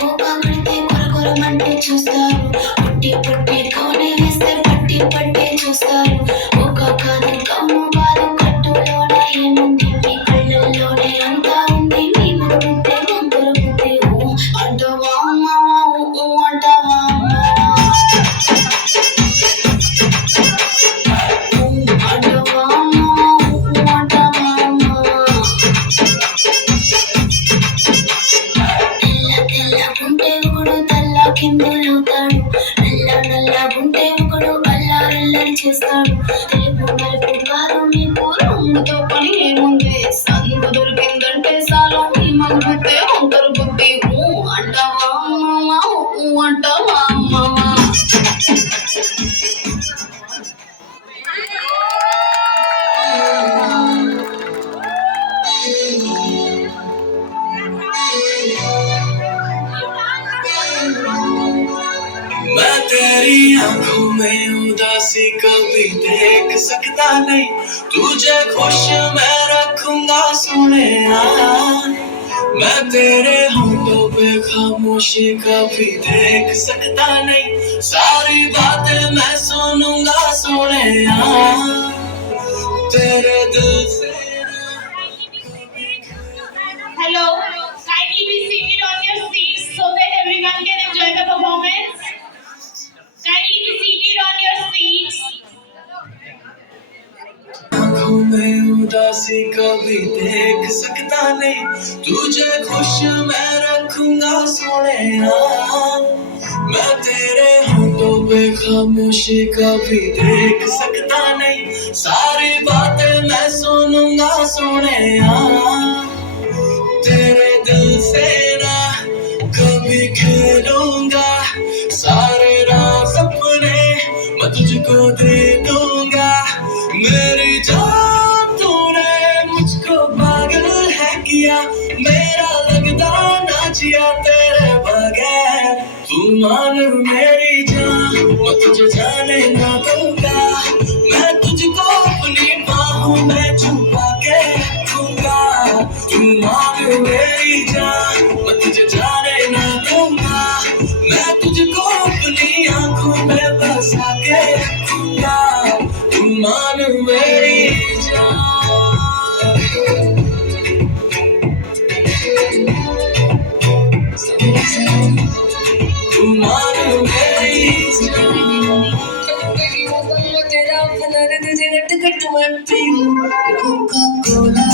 Cocoa పడితే కొరకొరమంటే చూస్తారు. పుట్టి పుట్టి కోనే వేస్తే పట్టి పట్టి చూస్తారు. కోకా కాదు కమ్ము కాదు కట్టులోనే ఏముంది, మీ కళ్ళల్లోనే అంతా ఉంది. మీ మురుగుతే వంకర బుద్ధి అంటావా అమ్మావా, అంటావా అంటావా అంటావా తెల్లగుంటే ఒకడు తెల్ల కిందులవుతాడు, నల్లగుంటే ఒకడు అల్లారల్లరి చేస్తాడు. తెలుపు నలుపు కాదు మీకు రంగుతో పని ఏముంది, సందు దొరికిందంటే చాలు మీ మగుతే వంకర బుద్ధి అంటావా అమ్మావా, అంటావా అమ్మావా. मैं तेरी आंखों में उदासी कभी देख सकता नहीं, तुझे खुश मैं रखूंगा सोने। मैं तेरे होठों पे खामोशी कभी देख सकता नहीं, सारी बातें मैं सुनूंगा सोने। तेरे दिल से Hello, kindly be seated on your seats so that everyone can enjoy the performance. Kindly be seated on your seats. आंखों में उदासी कभी देख सकता नहीं, तुझे खुश मैं रखूंगा सोने। मैं तेरे होठों पे खामोशी कभी देख सकता नहीं, सारी बातें मैं सुनूंगा सोने। तेरे दिल से ना कभी खेलूंगा, सारे राज अपने मैं तुझको दे दूंगा। मेरी जान तूने मुझको पागल है किया, मेरा लगता ना जिया तेरे बगैर। तू मान मेरी जान, मैं तुझे जाने ना दूंगा, मैं तुझको अपनी बाहों में छुपा के रखूंगा। तू मान मेरी जान, मैं तुझे जाने ना दूंगा, मैं तुझको अपनी आंखों में बसा के रखूंगा। तू मान मेरी जान, तू मान मेरी जान। तेरा फलर तुझे गट गट मरती हूँ, कोका कोला